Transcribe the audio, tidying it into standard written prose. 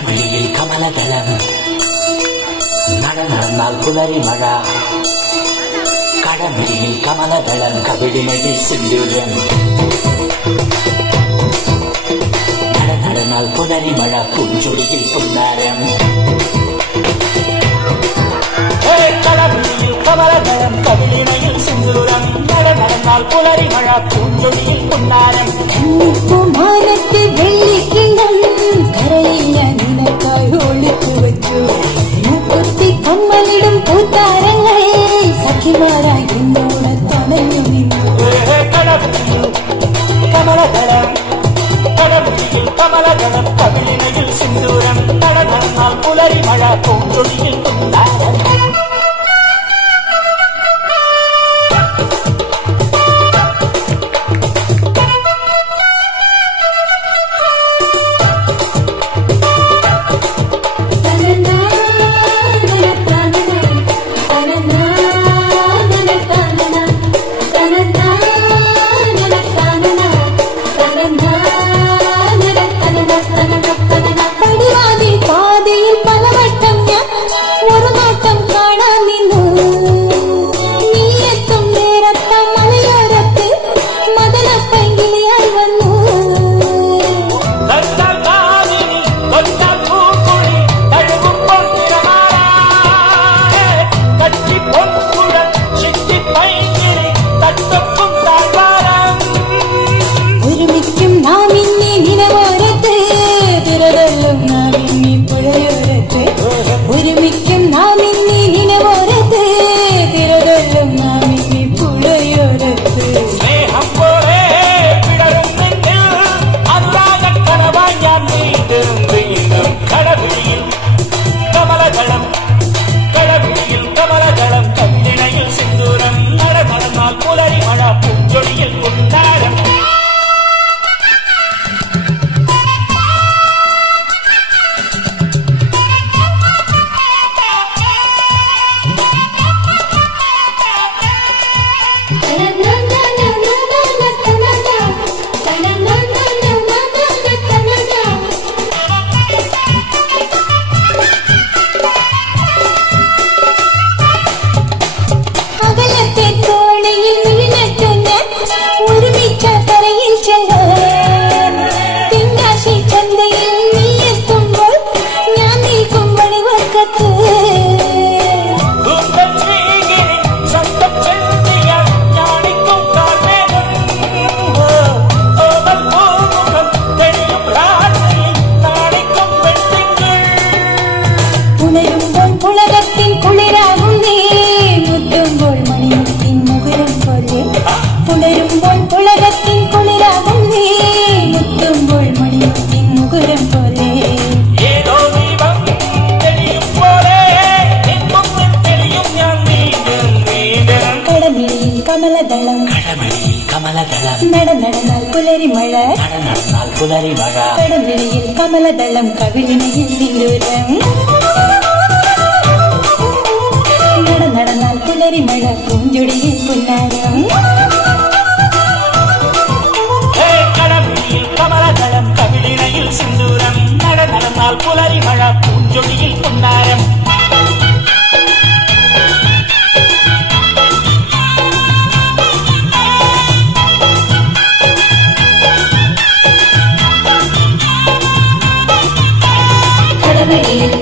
കടമഴിയിൽ കമലദളം നടന്നാൽ പുലരി മഴ കടമഴിയിൽ കമലദളം കവിളിമഴി സിന്ദൂരം നടന്നാൽ പുലരി മഴ പൂഞ്ചൊടിയിൽ പുന്നാരം കടമഴിയിൽ കമലദളം കവിളിമഴി സിന്ദൂരം നടന്നാൽ പുലരി മഴ പൂഞ്ചൊടിയിൽ പുന്നാരം കുമാരത്തെ വെള്ളിക്കിണ്ണം കരയില നിനക്കായി ഒളിച്ചു വെച്ചു മുക്കുത്തി കമ്മലിടും പൂത്താരങ്ങൾ സഖിമാരായി എന്നോട് തടഞ്ഞു നിന്നു കമലദളം കടമഴിയിൽ കമലദളം കവിളിമഴി സിന്ദൂരം നടന്നാൽ പുലരി മഴ പൂഞ്ചൊടിയിൽ പുന്നാരം കടമഴിയിൽ കമലദളം നടന്നാൽ പുലരി മഴ കടമഴിയിൽ കമലദളം കവിളിമയിൽ സിന്ദൂരം നടന്നാൽ പുലരി മഴ പൂഞ്ചൊടിയിൽ പുന്നാരം കടമഴിയിൽ കമലദളം കവിളിമയിൽ സിന്ദൂരം നടന്നാൽ പുലരി മഴ പൂഞ്ചൊടിയിൽ പുന്നാരം കടമഴിയിൽ